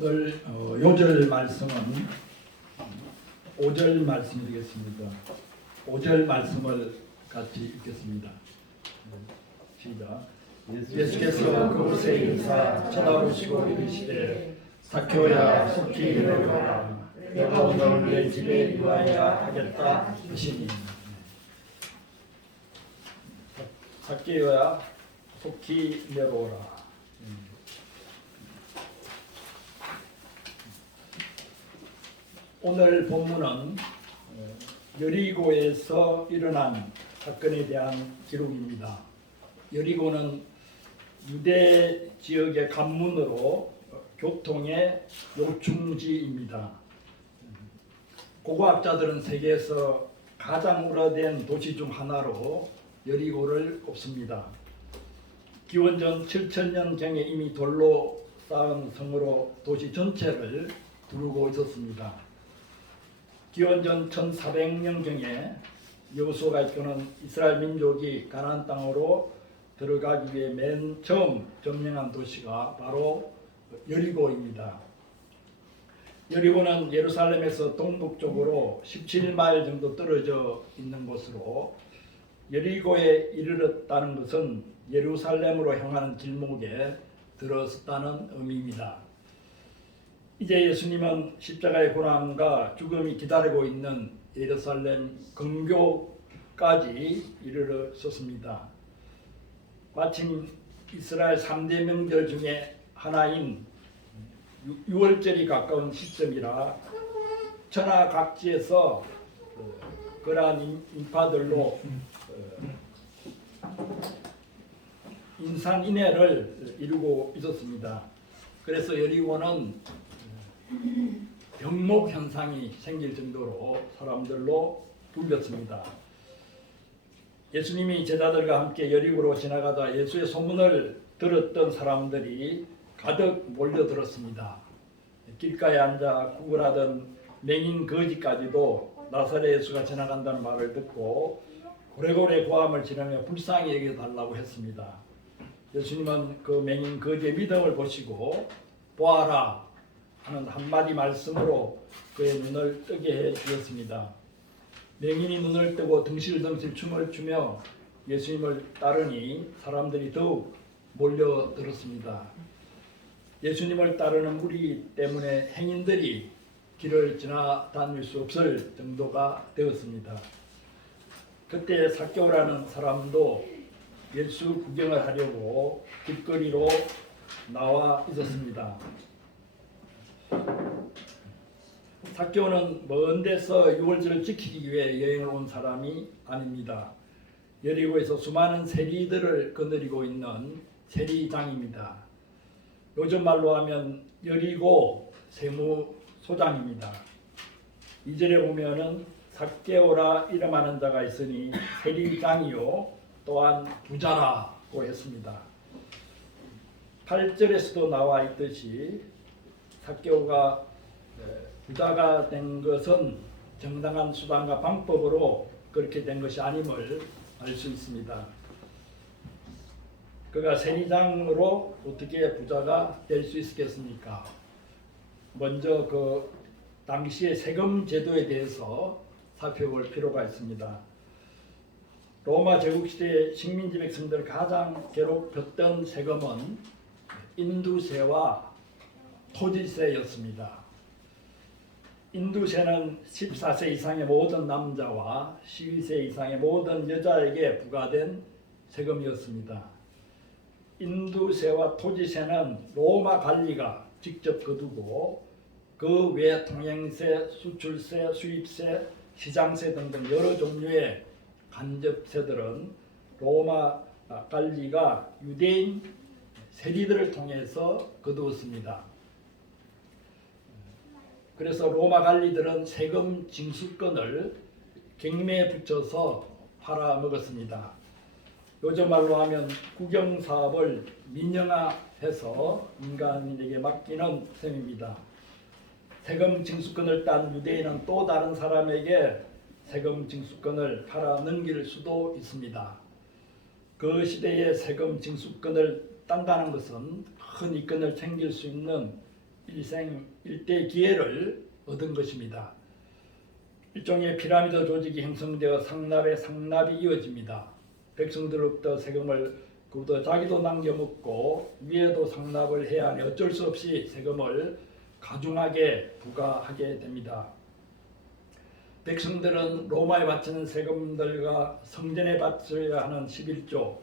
오늘 요절 말씀은 5절 말씀이 되겠습니다. 5절 말씀을 같이 읽겠습니다. 시작. 예수께서 그곳에 일사 쳐다보시고 이르시되 삭개오야 속히 내려오라. 내가 오늘 내 집에 유하여야 하겠다 하시니. 삭개오야 속히 내려오라. 오늘 본문은 여리고에서 일어난 사건에 대한 기록입니다. 여리고는 유대 지역의 관문으로 교통의 요충지입니다. 고고학자들은 세계에서 가장 오래된 도시 중 하나로 여리고를 꼽습니다. 기원전 7000년경에 이미 돌로 쌓은 성으로 도시 전체를 두르고 있었습니다. 기원전 1400년경에 여호수아가 이끄는 이스라엘 민족이 가나안 땅으로 들어가기 위해 맨 처음 점령한 도시가 바로 여리고입니다. 여리고는 예루살렘에서 동북쪽으로 17마일 정도 떨어져 있는 곳으로 여리고에 이르렀다는 것은 예루살렘으로 향하는 길목에 들어섰다는 의미입니다. 이제 예수님은 십자가의 고난과 죽음이 기다리고 있는 예루살렘 근교까지 이르렀습니다. 마침 이스라엘 3대 명절 중에 하나인 유월절이 가까운 시점이라 천하 각지에서 그러한 인파들로 인산인해를 이루고 있었습니다. 그래서 여리고는 병목 현상이 생길 정도로 사람들로 불렸습니다. 예수님이 제자들과 함께 여리고로 지나가다 예수의 소문을 들었던 사람들이 가득 몰려들었습니다. 길가에 앉아 구걸하던 맹인 거지까지도 나사렛 예수가 지나간다는 말을 듣고 고래고래 고함을 지르며 불쌍히 여겨달라고 했습니다. 예수님은 그 맹인 거지의 믿음을 보시고 보아라 하는 한마디 말씀으로 그의 눈을 뜨게 해 주었습니다. 맹인이 눈을 뜨고 덩실덩실 춤을 추며 예수님을 따르니 사람들이 더욱 몰려들었습니다. 예수님을 따르는 무리 때문에 행인들이 길을 지나다닐 수 없을 정도가 되었습니다. 그때 삭개오라는 사람도 예수 구경을 하려고 길거리로 나와 있었습니다. 삭개오는 먼 데서 유월절을 지키기 위해 여행을 온 사람이 아닙니다. 여리고에서 수많은 세리들을 거느리고 있는 세리장입니다. 요즘 말로 하면 여리고 세무소장입니다. 2절에 보면은 삭개오라 이름하는 자가 있으니 세리장이요 또한 부자라고 했습니다. 8절에서도 나와 있듯이 삭개오가 부자가 된 것은 정당한 수단과 방법으로 그렇게 된 것이 아님을 알 수 있습니다. 그가 세리장으로 어떻게 부자가 될 수 있었겠습니까? 먼저 그 당시의 세금 제도에 대해서 살펴볼 필요가 있습니다. 로마 제국시대 식민지 백성들을 가장 괴롭혔던 세금은 인두세와 토지세였습니다. 인두세는 14세 이상의 모든 남자와 12세 이상의 모든 여자에게 부과된 세금이었습니다. 인두세와 토지세는 로마 관리가 직접 거두고 그 외 통행세, 수출세, 수입세, 시장세 등등 여러 종류의 간접세들은 로마 관리가 유대인 세리들을 통해서 거두었습니다. 그래서 로마 관리들은 세금 징수권을 경매에 붙여서 팔아먹었습니다. 요즘 말로 하면 국영사업을 민영화해서 민간인에게 맡기는 셈입니다. 세금 징수권을 딴 유대인은 또 다른 사람에게 세금 징수권을 팔아 넘길 수도 있습니다. 그 시대에 세금 징수권을 딴다는 것은 큰 이권을 챙길 수 있는 일생 일대 기회를 얻은 것입니다. 일종의 피라미드 조직이 형성되어 상납에 상납이 이어집니다. 백성들로부터 세금을 그보다 자기도 남겨먹고 위에도 상납을 해야 하니 어쩔 수 없이 세금을 가중하게 부과하게 됩니다. 백성들은 로마에 바치는 세금들과 성전에 바쳐야 하는 11조,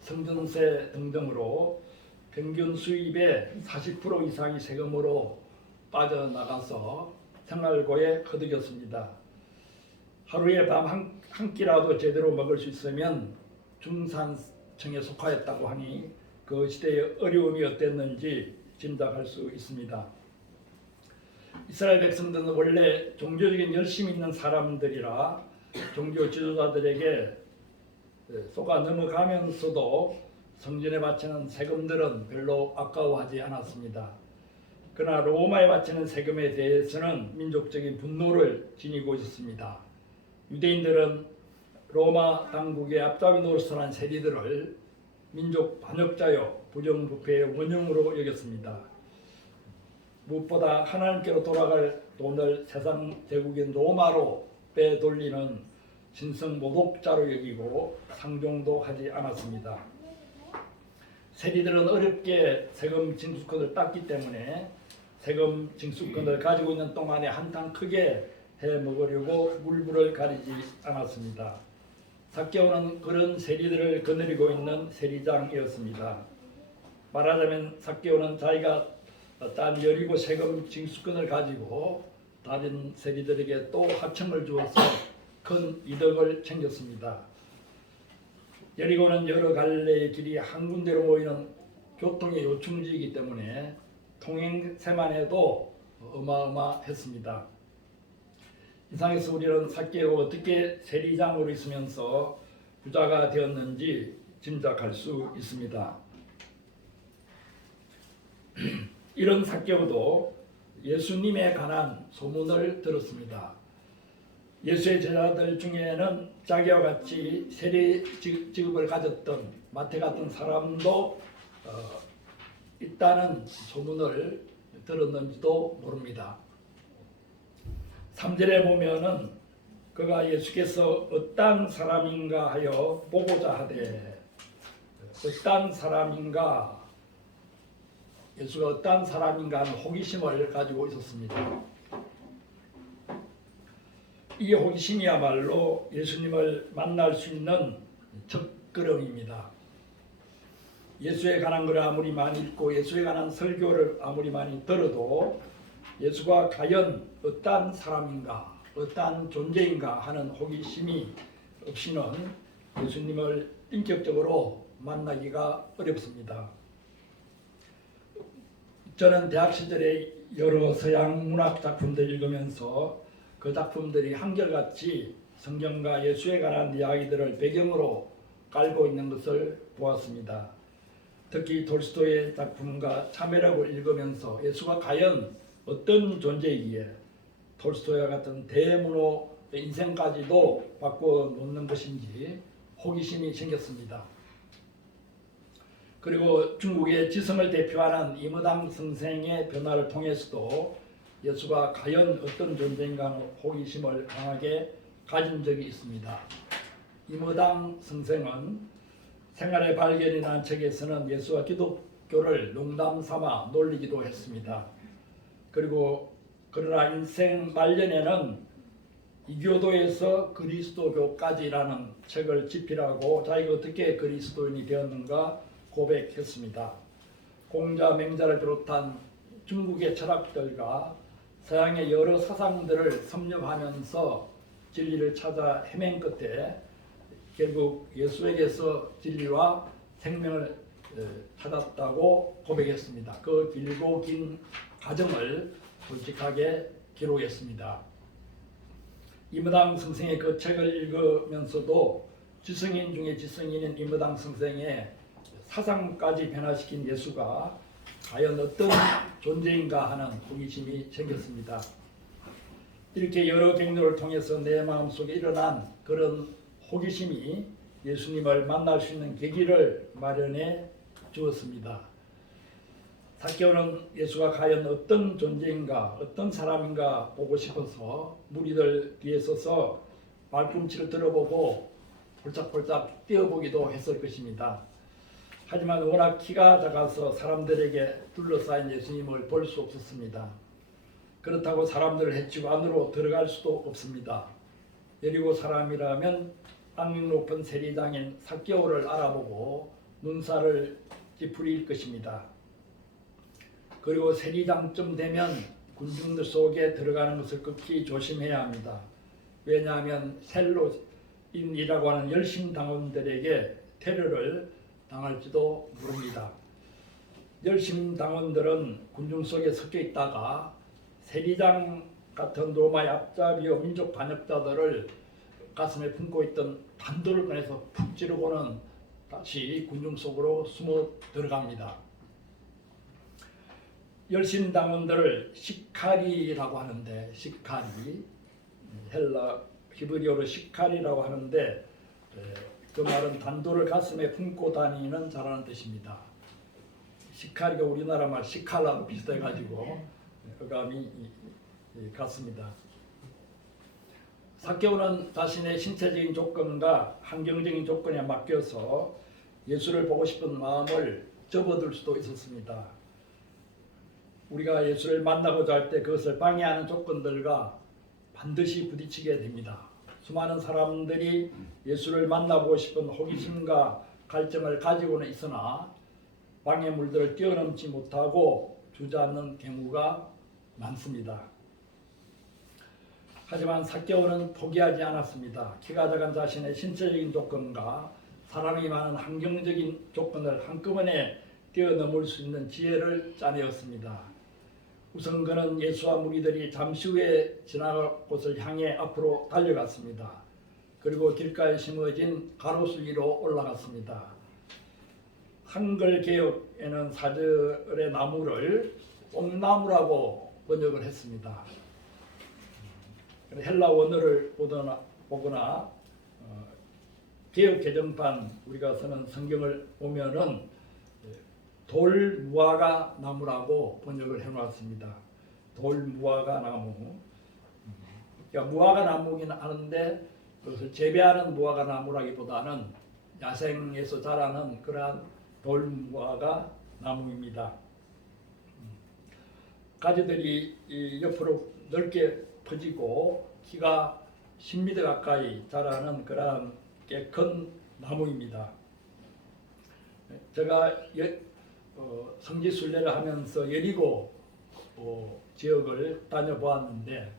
성전세 등등으로 평균 수입의 40% 이상이 세금으로 빠져나가서 생활고에 허덕였습니다. 하루에 밤 한 끼라도 제대로 먹을 수 있으면 중산층에 속하였다고 하니 그 시대의 어려움이 어땠는지 짐작할 수 있습니다. 이스라엘 백성들은 원래 종교적인 열심이 있는 사람들이라 종교 지도자들에게 속아 넘어가면서도 성전에 바치는 세금들은 별로 아까워하지 않았습니다. 그러나 로마에 바치는 세금에 대해서는 민족적인 분노를 지니고 있었습니다. 유대인들은 로마 당국의 앞잡이 노릇을 한 세리들을 민족 반역자요 부정부패의 원흉으로 여겼습니다. 무엇보다 하나님께로 돌아갈 돈을 세상 제국인 로마로 빼돌리는 신성 모독자로 여기고 상종도 하지 않았습니다. 세리들은 어렵게 세금 징수권을 땄기 때문에 세금 징수권을 가지고 있는 동안에 한탕 크게 해 먹으려고 물불을 가리지 않았습니다. 삭개오는 그런 세리들을 거느리고 있는 세리장이었습니다. 말하자면 삭개오는 자기가 딴 여리고 세금 징수권을 가지고 다른 세리들에게 또 하청을 주어서 큰 이득을 챙겼습니다. 여리고는 여러 갈래의 길이 한 군데로 모이는 교통의 요충지이기 때문에 통행세만 해도 어마어마했습니다. 이상에서 우리는 삭개오 어떻게 세리장으로 있으면서 부자가 되었는지 짐작할 수 있습니다. 이런 삭개오도 예수님에 관한 소문을 들었습니다. 예수의 제자들 중에는 자기와 같이 세리 직업을 가졌던 마태 같은 사람도 있다는 소문을 들었는지도 모릅니다. 3절에 보면은 그가 예수께서 어떤 사람인가 하여 보고자 하되, 어떤 사람인가, 예수가 어떤 사람인가 하는 호기심을 가지고 있었습니다. 이 호기심이야말로 예수님을 만날 수 있는 첫걸음입니다. 예수에 관한 것을 아무리 많이 읽고 예수에 관한 설교를 아무리 많이 들어도 예수가 과연 어떤 사람인가, 어떤 존재인가 하는 호기심이 없이는 예수님을 인격적으로 만나기가 어렵습니다. 저는 대학 시절에 여러 서양 문학 작품들 읽으면서 그 작품들이 한결같이 성경과 예수에 관한 이야기들을 배경으로 깔고 있는 것을 보았습니다. 특히 돌스토이의 작품과 참회록을 읽으면서 예수가 과연 어떤 존재이기에 돌스토이와 같은 대문호 인생까지도 바꿔 놓는 것인지 호기심이 생겼습니다. 그리고 중국의 지성을 대표하는 이머당 선생의 변화를 통해서도 예수가 과연 어떤 존재인가 하는 호기심을 강하게 가진 적이 있습니다. 이머당 선생은 생활의 발견이 난 책에서는 예수와 기독교를 농담 삼아 놀리기도 했습니다. 그러나 인생 말년에는 이교도에서 그리스도교까지라는 책을 집필하고 자기가 어떻게 그리스도인이 되었는가 고백했습니다. 공자 맹자를 비롯한 중국의 철학들과 서양의 여러 사상들을 섭렵하면서 진리를 찾아 헤맨 끝에 결국 예수에게서 진리와 생명을 찾았다고 고백했습니다. 그 길고 긴 과정을 솔직하게 기록했습니다. 이머당 선생의 그 책을 읽으면서도 지성인 중에 지성인인 이머당 선생의 사상까지 변화시킨 예수가 과연 어떤 존재인가 하는 호기심이 생겼습니다. 이렇게 여러 경로를 통해서 내 마음속에 일어난 그런 호기심이 예수님을 만날 수 있는 계기를 마련해 주었습니다. 삭개오는 예수가 과연 어떤 존재인가, 어떤 사람인가 보고 싶어서 무리들 뒤에 서서 말꿈치를 들어보고 폴짝폴짝 뛰어보기도 했을 것입니다. 하지만 워낙 키가 작아서 사람들에게 둘러싸인 예수님을 볼 수 없었습니다. 그렇다고 사람들을 해치고 안으로 들어갈 수도 없습니다. 여리고 사람이라면 악명 높은 세리장인 삭개오를 알아보고 눈살을 찌푸릴 것입니다. 그리고 세리장쯤 되면 군중들 속에 들어가는 것을 극히 조심해야 합니다. 왜냐하면 셀로인이라고 하는 열심당원들에게 테러를 당할지도 모릅니다. 열심당원들은 군중 속에 섞여 있다가 세리장 같은 로마의 앞잡이요 민족 반역자들을 가슴에 품고 있던 단도를 꺼내서 푹 찌르고는 다시 군중 속으로 숨어 들어갑니다. 열심당원들을 시카리라고 하는데, 시카리, 헬라 히브리어로 시카리라고 하는데, 그 말은 단도를 가슴에 품고 다니는 자라는 뜻입니다. 시카리가 우리나라 말 시칼라로 비슷해가지고 어감이 같습니다. 삭개오는 자신의 신체적인 조건과 환경적인 조건에 맡겨서 예수를 보고 싶은 마음을 접어들 수도 있었습니다. 우리가 예수를 만나고자 할 때 그것을 방해하는 조건들과 반드시 부딪히게 됩니다. 수많은 사람들이 예수를 만나보고 싶은 호기심과 갈증을 가지고는 있으나 방해물들을 뛰어넘지 못하고 주저앉는 경우가 많습니다. 하지만 삭개오는 포기하지 않았습니다. 키가 작은 자신의 신체적인 조건과 사람이 많은 환경적인 조건을 한꺼번에 뛰어넘을 수 있는 지혜를 짜내었습니다. 우선 그는 예수와 무리들이 잠시 후에 지나갈 곳을 향해 앞으로 달려갔습니다. 그리고 길가에 심어진 가로수 위로 올라갔습니다. 한글 개역에는 사절의 나무를 뽕나무라고 번역을 했습니다. 헬라 원어를 보거나 개역 개정판 우리가 쓰는 성경을 보면은 돌무화과 나무라고 번역을 해놓았습니다. 돌무화과 나무. 그러니까 무화과 나무긴 하는데 그것을 재배하는 무화과 나무라기보다는 야생에서 자라는 그러한 돌무화과 나무입니다. 가지들이 옆으로 넓게 퍼지고 키가 10m 가까이 자라는 그러한 꽤 큰 나무입니다. 제가 성지순례를 하면서 여리고 지역을 다녀보았는데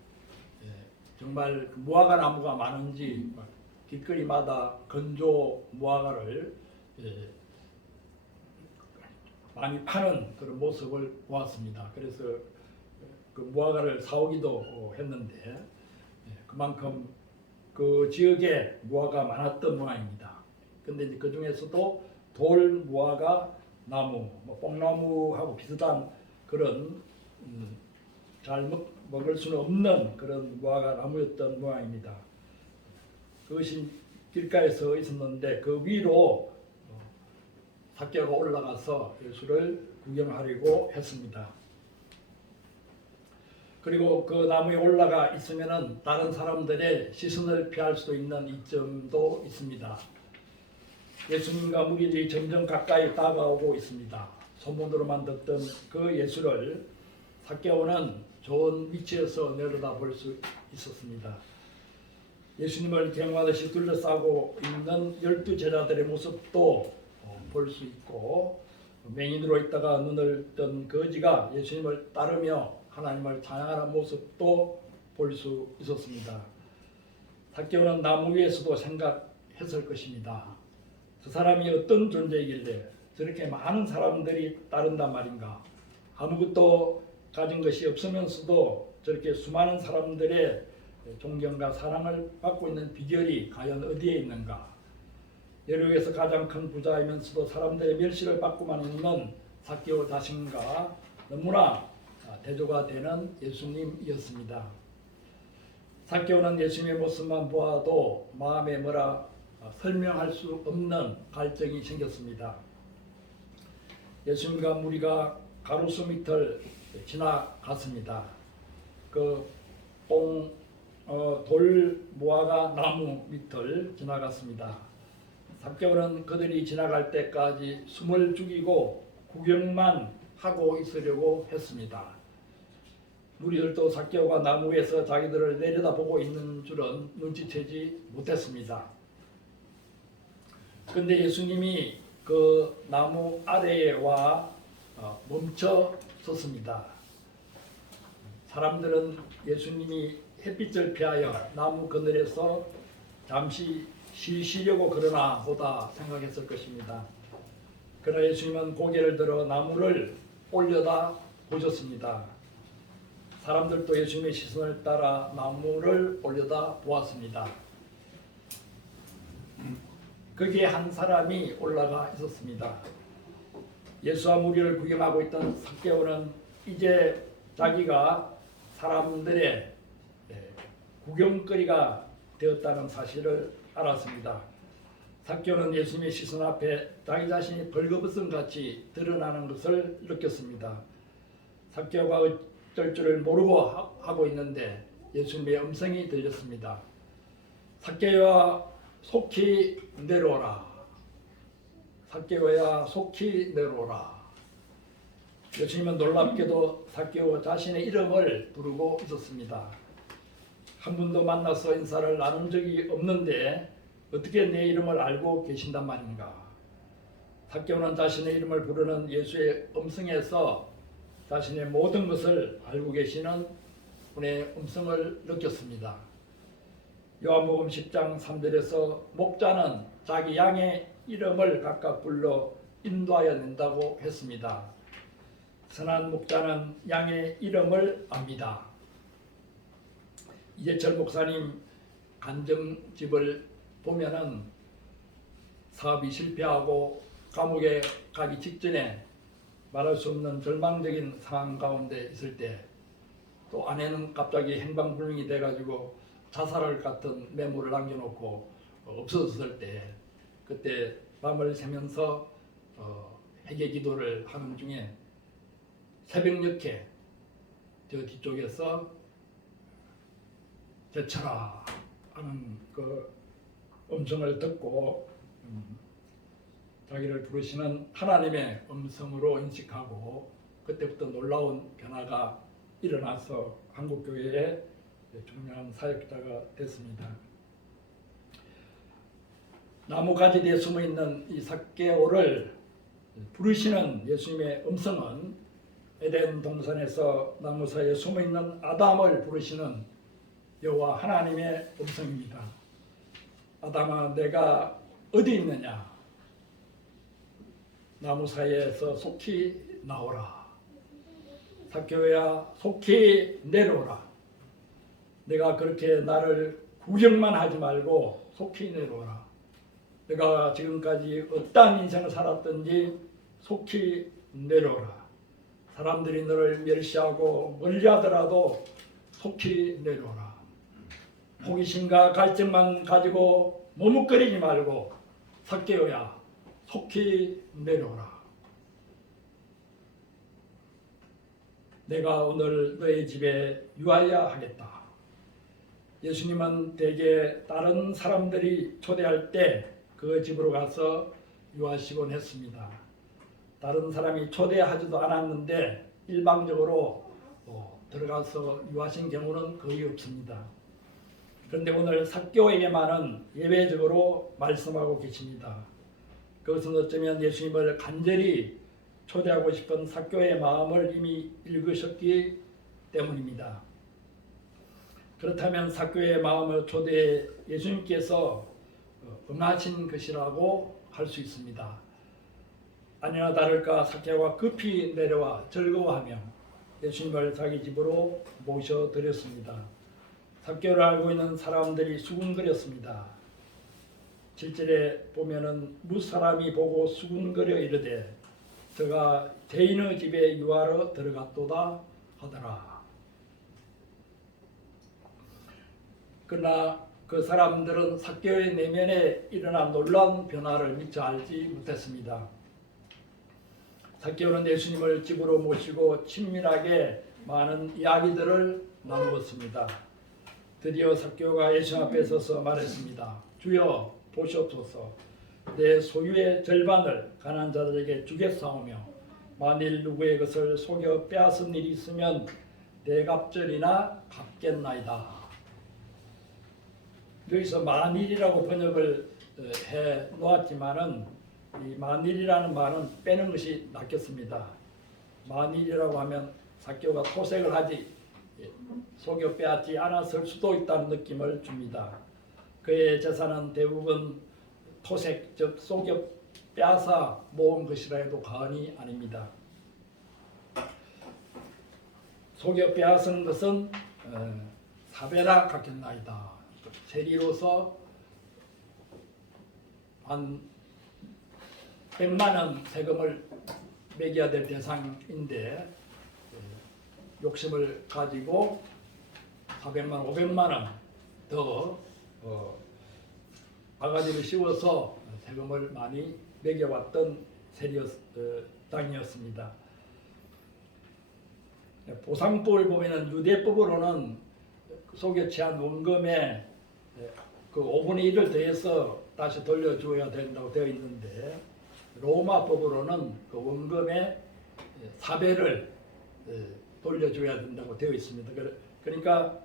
정말 무화과 나무가 많은지 길거리마다 건조 무화과를 많이 파는 그런 모습을 보았습니다. 그래서 그 무화과를 사오기도 했는데 그만큼 그 지역에 무화과가 많았던 모양입니다. 근데 그 중에서도 돌 무화과 나무, 뽕나무하고 비슷한 그런 잘 먹을 수는 없는 그런 무화과 나무였던 모양입니다. 그것이 길가에 서 있었는데 그 위로 삭개오가 올라가서 예수를 구경하려고 했습니다. 그리고 그 나무에 올라가 있으면은 다른 사람들의 시선을 피할 수도 있는 이점도 있습니다. 예수님과 무리들이 점점 가까이 다가오고 있습니다. 소문으로만 듣던 그 예수를 삭개오는 좋은 위치에서 내려다볼 수 있었습니다. 예수님을 경외하듯이 둘러싸고 있는 12제자들의 모습도 볼 수 있고 맹인으로 있다가 눈을 뜬 거지가 예수님을 따르며 하나님을 찬양하는 모습도 볼 수 있었습니다. 삭개오는 나무 위에서도 생각했을 것입니다. 저 사람이 어떤 존재이길래 저렇게 많은 사람들이 따른단 말인가? 아무것도 가진 것이 없으면서도 저렇게 수많은 사람들의 존경과 사랑을 받고 있는 비결이 과연 어디에 있는가? 여리고에서 가장 큰 부자이면서도 사람들의 멸시를 받고만 있는 삭개오 자신과 너무나 대조가 되는 예수님이었습니다. 삭개오는 예수님의 모습만 보아도 마음에 설명할 수 없는 갈증이 생겼습니다. 예수님과 무리가 가로수 밑을 지나갔습니다. 돌 모아가 나무 밑을 지나갔습니다. 삭개오는 그들이 지나갈 때까지 숨을 죽이고 구경만 하고 있으려고 했습니다. 무리들도 삭개오가 나무 위에서 자기들을 내려다보고 있는 줄은 눈치채지 못했습니다. 그런데 예수님이 그 나무 아래에 와 멈춰 섰습니다. 사람들은 예수님이 햇빛을 피하여 나무 그늘에서 잠시 쉬시려고 그러나 보다 생각했을 것입니다. 그러나 예수님은 고개를 들어 나무를 올려다 보셨습니다. 사람들도 예수님의 시선을 따라 나무를 올려다 보았습니다. 거기에 한 사람이 올라가 있었습니다. 예수와 무리를 구경하고 있던 삭개오는 이제 자기가 사람들의 구경거리가 되었다는 사실을 알았습니다. 삭개오는 예수님의 시선 앞에 자기 자신이 벌거벗음같이 드러나는 것을 느꼈습니다. 삭개오가 어쩔 줄을 모르고 하고 있는데 예수님의 음성이 들렸습니다. 삭개오야 속히 내려오라. 삭개오야 속히 내려오라. 예수님은 놀랍게도 삭개오 자신의 이름을 부르고 있었습니다. 한 번도 만나서 인사를 나눈 적이 없는데 어떻게 내 이름을 알고 계신단 말인가. 삭개오는 자신의 이름을 부르는 예수의 음성에서 자신의 모든 것을 알고 계시는 분의 음성을 느꼈습니다. 요한복음 10장 3절에서 목자는 자기 양의 이름을 각각 불러 인도하여 낸다고 했습니다. 선한 목자는 양의 이름을 압니다. 이재철 목사님 간증집을 보면은 사업이 실패하고 감옥에 가기 직전에 말할 수 없는 절망적인 상황 가운데 있을 때, 또 아내는 갑자기 행방불명이 돼가지고 자살할 같은 메모를 남겨놓고 없어졌을 때, 그때 밤을 새면서 회개 기도를 하는 중에 새벽녘에 저 뒤쪽에서 제쳐라 하는 그 음성을 듣고 자기를 부르시는 하나님의 음성으로 인식하고 그때부터 놀라운 변화가 일어나서 한국교회의 중요한 사역자가 됐습니다. 나무가지에 숨어있는 이 삭개오를 부르시는 예수님의 음성은 에덴 동산에서 나무 사이에 숨어있는 아담을 부르시는 여호와 하나님의 음성입니다. 아담아, 내가 어디 있느냐? 나무 사이에서 속히 나오라. 삭개오야, 속히 내려오라. 내가 그렇게 나를 구경만 하지 말고 속히 내려오라. 내가 지금까지 어떠한 인생을 살았든지 속히 내려오라. 사람들이 너를 멸시하고 멀리하더라도 속히 내려오라. 호기심과 갈증만 가지고 머뭇거리지 말고 삭개오야, 속히 내려오라. 내가 오늘 너의 집에 유하여 하겠다. 예수님은 대개 다른 사람들이 초대할 때 그 집으로 가서 유하시곤 했습니다. 다른 사람이 초대하지도 않았는데 일방적으로 들어가서 유하신 경우는 거의 없습니다. 그런데 오늘 삭개오에게만은 예외적으로 말씀하고 계십니다. 그것은 어쩌면 예수님을 간절히 초대하고 싶은 삭개오의 마음을 이미 읽으셨기 때문입니다. 그렇다면 삭개오의 마음을 초대해 예수님께서 응하신 것이라고 할 수 있습니다. 아니나 다를까 삭개오가 급히 내려와 즐거워하며 예수님을 자기 집으로 모셔드렸습니다. 삭개오를 알고 있는 사람들이 수군거렸습니다. 7절에 보면은 무사람이 보고 수군거려 이르되 저가 죄인의 집에 유하러 들어갔도다 하더라. 그러나 그 사람들은 삭개오의 내면에 일어난 놀라운 변화를 미처 알지 못했습니다. 삭개오는 예수님을 집으로 모시고 친밀하게 많은 이야기들을 나누었습니다. 드디어 삭개오가 예수 앞에 서서 말했습니다. 주여 보시옵소서. 내 소유의 절반을 가난한 자들에게 주겠사오며 만일 누구의 것을 속여 빼앗은 일이 있으면 내 갑절이나 갚겠나이다. 여기서 만일이라고 번역을 해 놓았지만은 이 만일이라는 말은 빼는 것이 낫겠습니다. 만일이라고 하면 삭개오가 토색을 하지 속여 빼앗지 않았을 수도 있다는 느낌을 줍니다. 그의 재산은 대부분 토색, 즉 속여 빼앗아 모은 것이라 해도 과언이 아닙니다. 속여 빼앗은 것은 사배라 같겠나이다. 세리로서 한 100만 원 세금을 매겨야 될 대상인데 욕심을 가지고 400만 원, 500만 원 더 바가지를 씌워서 세금을 많이 매겨왔던 땅이었습니다. 보상법을 보면은 유대법으로는 속여 취한 원금에 그 5분의 1을 더해서 다시 돌려줘야 된다고 되어 있는데 로마법으로는 그 원금의 4배를 돌려줘야 된다고 되어 있습니다. 그러니까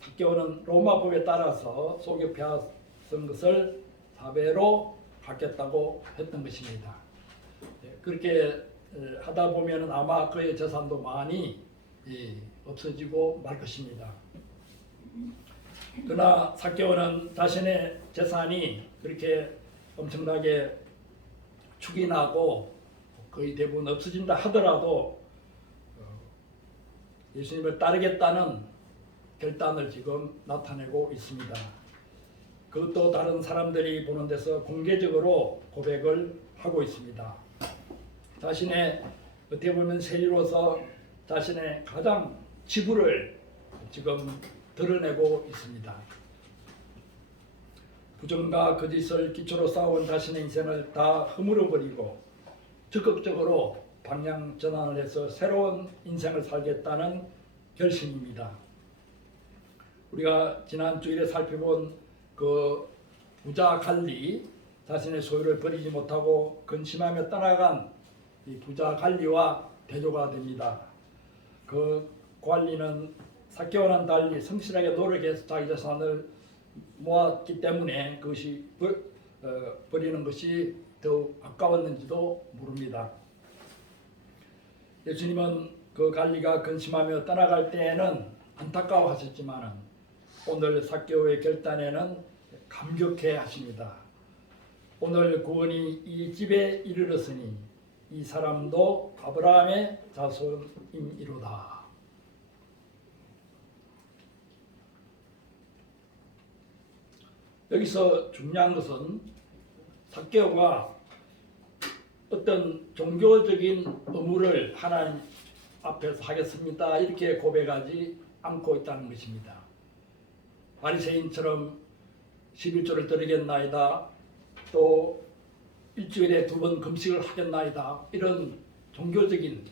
삭개오는 로마법에 따라서 속여 빼앗은 것을 4배로 갚겠다고 했던 것입니다. 그렇게 하다 보면 아마 그의 재산도 많이 없어지고 말 것입니다. 그러나 삭개오는 자신의 재산이 그렇게 엄청나게 축이 나고 거의 대부분 없어진다 하더라도 예수님을 따르겠다는 결단을 지금 나타내고 있습니다. 그것도 다른 사람들이 보는 데서 공개적으로 고백을 하고 있습니다. 자신의 어떻게 보면 세리로서 자신의 가장 지불을 지금 드러내고 있습니다. 부정과 거짓을 기초로 쌓아온 자신의 인생을 다 허물어버리고 적극적으로 방향 전환을 해서 새로운 인생을 살겠다는 결심입니다. 우리가 지난 주일에 살펴본 그 부자 갈리, 자신의 소유를 버리지 못하고 근심하며 떠나간 이 부자 갈리와 대조가 됩니다. 그 관리는 삭개오와는 달리 성실하게 노력해서 자기 재산을 모았기 때문에 그것이 버리는 것이 더욱 아까웠는지도 모릅니다. 예수님은 그 갈리가 근심하며 떠나갈 때에는 안타까워하셨지만 오늘 삭개오의 결단에는 감격해 하십니다. 오늘 구원이 이 집에 이르렀으니 이 사람도 아브라함의 자손임이로다. 여기서 중요한 것은 삭개오가 어떤 종교적인 의무를 하나님 앞에서 하겠습니다 이렇게 고백하지 않고 있다는 것입니다. 바리새인처럼 11조를 드리겠나이다, 또 일주일에 2번 금식을 하겠나이다, 이런 종교적인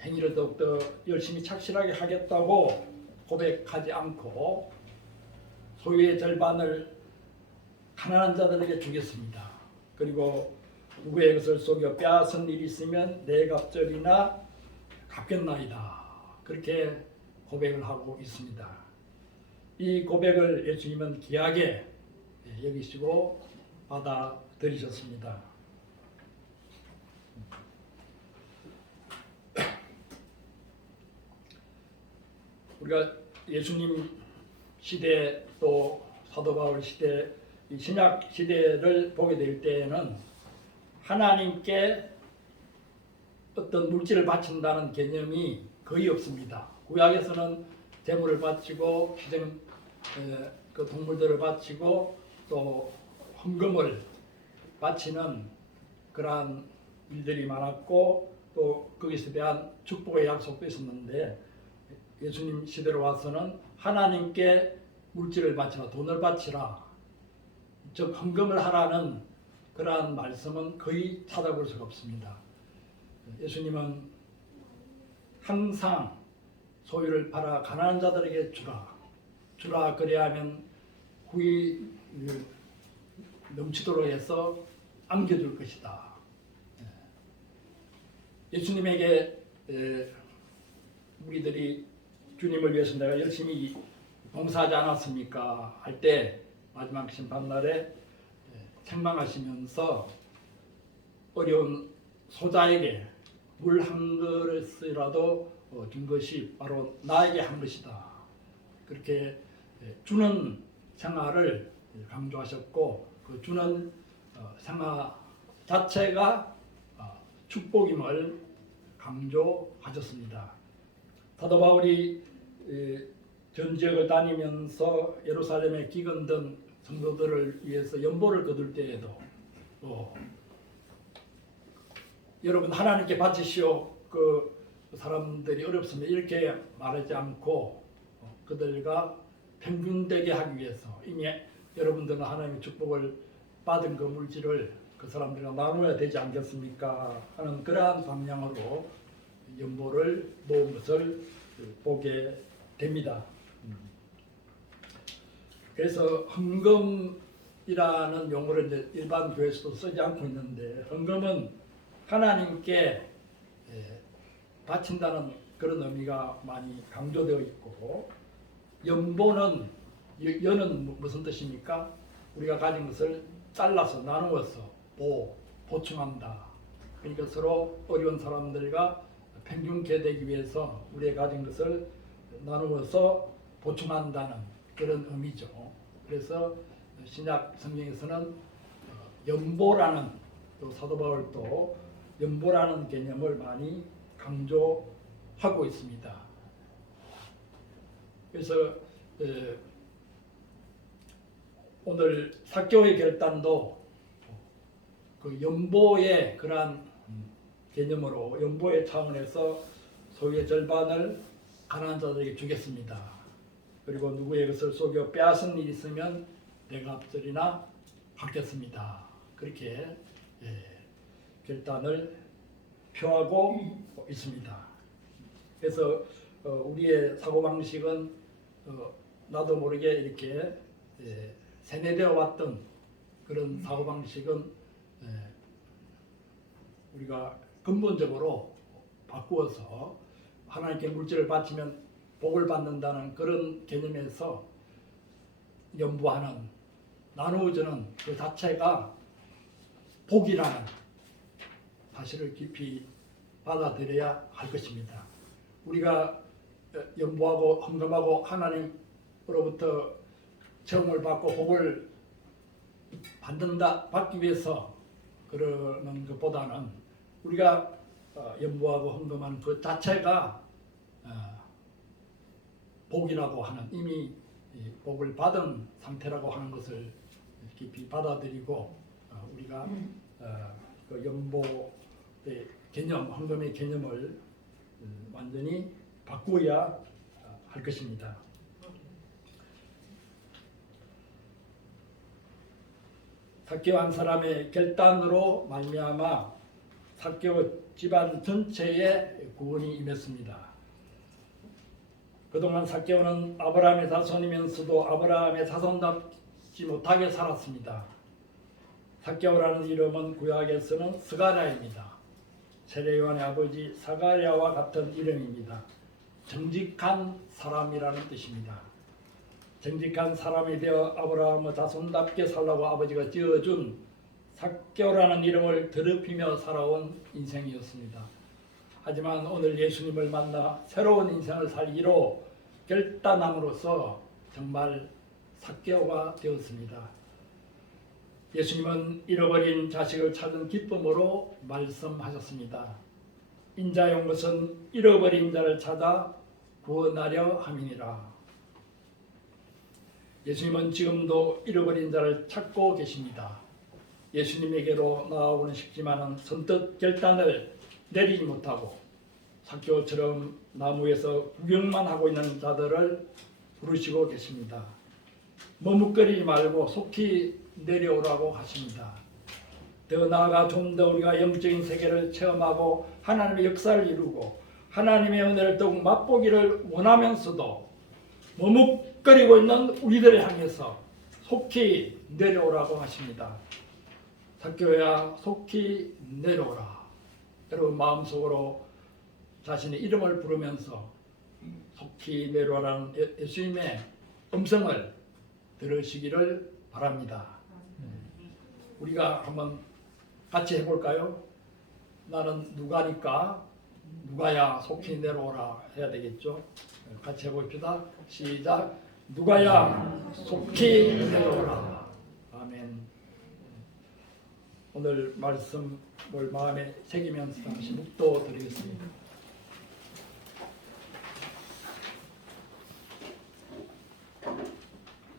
행위를 더욱더 열심히 착실하게 하겠다고 고백하지 않고 소유의 절반을 가난한 자들에게 주겠습니다. 그리고 누구의 것을 속여 빼앗은 일이 있으면 내 갑절이나 갚겠나이다, 그렇게 고백을 하고 있습니다. 이 고백을 예수님은 귀하게 여기시고 받아들이셨습니다. 우리가 예수님 시대 또 사도 바울 시대, 이 신약 시대를 보게 될 때에는 하나님께 어떤 물질을 바친다는 개념이 거의 없습니다. 구약에서는 제물을 바치고 희생 그 동물들을 바치고 또 헌금을 바치는 그러한 일들이 많았고 또 거기서 대한 축복의 약속도 있었는데 예수님 시대로 와서는 하나님께 물질을 바치라, 돈을 바치라, 즉 헌금을 하라는 그러한 말씀은 거의 찾아볼 수가 없습니다. 예수님은 항상 소유를 팔아 가난한 자들에게 주라 그리하면 후이 넘치도록 해서 안겨줄 것이다. 예수님에게 우리들이 주님을 위해서 내가 열심히 봉사하지 않았습니까? 할 때 마지막 심판날에 책망하시면서 어려운 소자에게 물 한 그릇이라도 준 것이 바로 나에게 한 것이다. 그렇게 주는 생활을 강조하셨고 그 주는 생활 자체가 축복임을 강조하셨습니다. 사도 바울이 전 지역을 다니면서 예루살렘에 기근던 성도들을 위해서 연보를 거둘 때에도 여러분 하나님께 바치시오. 그 사람들이 어렵습니다. 이렇게 말하지 않고 그들과 평균되게 하기 위해서 이미 여러분들은 하나님의 축복을 받은 그 물질을 그 사람들과 나눠야 되지 않겠습니까? 하는 그러한 방향으로 연보를 모은 것을 보게 됩니다. 그래서 헌금이라는 용어를 이제 일반 교회에서도 쓰지 않고 있는데 헌금은 하나님께 바친다는 그런 의미가 많이 강조되어 있고 연보는 연은 무슨 뜻입니까? 우리가 가진 것을 잘라서 나누어서 보충한다. 그러니까 서로 어려운 사람들과 평균케 되기 위해서 우리가 가진 것을 나누어서 보충한다는 그런 의미죠. 그래서 신약 성경에서는 연보라는 또 사도 바울도 연보라는 개념을 많이 강조하고 있습니다. 그래서 오늘 사교의 결단도 그 연보의 그러한 개념으로 연보의 차원에서 소유의 절반을 가난한 자들에게 주겠습니다. 그리고 누구의 것을 속여 빼앗은 일이 있으면 내가 앞서리나 갚겠습니다. 그렇게 결단을 표하고 있습니다. 그래서 우리의 사고방식은 나도 모르게 이렇게 세뇌되어 왔던 그런 사고방식은 우리가 근본적으로 바꾸어서 하나님께 물질을 바치면 복을 받는다는 그런 개념에서 연부하는 나누어주는 그 자체가 복이라는 사실을 깊이 받아들여야 할 것입니다. 우리가 연부하고 헌금하고 하나님으로부터 체험을 받고 복을 받기 위해서 그러는 것보다는 우리가 연부하고 헌금하는 그 자체가 복이라고 하는 이미 복을 받은 상태라고 하는 것을 깊이 받아들이고 우리가 그 연보의 개념, 헌금의 개념을 완전히 바꾸어야 할 것입니다. 삭개오 한 사람의 결단으로 말미암아 삭개오 집안 전체에 구원이 임했습니다. 그동안 삭개오는 아브라함의 자손이면서도 아브라함의 자손답지 못하게 살았습니다. 삭개오라는 이름은 구약에서는 스가랴입니다. 세례요한의 아버지 스가랴와 같은 이름입니다. 정직한 사람이라는 뜻입니다. 정직한 사람이 되어 아브라함의 자손답게 살라고 아버지가 지어준 삭개오라는 이름을 더럽히며 살아온 인생이었습니다. 하지만 오늘 예수님을 만나 새로운 인생을 살기로 결단함으로써 정말 삭개오가 되었습니다. 예수님은 잃어버린 자식을 찾은 기쁨으로 말씀하셨습니다. 인자의 온 것은 잃어버린 자를 찾아 구원하려 함이니라. 예수님은 지금도 잃어버린 자를 찾고 계십니다. 예수님에게로 나아오는 싶지만은 선뜻 결단을 내리지 못하고 삭개오처럼 나무에서 구경만 하고 있는 자들을 부르시고 계십니다. 머뭇거리지 말고 속히 내려오라고 하십니다. 더 나아가 좀 더 우리가 영적인 세계를 체험하고 하나님의 역사를 이루고 하나님의 은혜를 더욱 맛보기를 원하면서도 머뭇거리고 있는 우리들을 향해서 속히 내려오라고 하십니다. 사교야 속히 내려오라. 여러분 마음속으로 자신의 이름을 부르면서 속히 내려오라는 예수님의 음성을 들으시기를 바랍니다. 우리가 한번 같이 해볼까요? 나는 누가니까 누가야 속히 내려오라 해야 되겠죠? 같이 해봅시다. 시작. 누가야 속히 내려오라. 아멘. 오늘 말씀을 마음에 새기면서 잠시 묵도 드리겠습니다.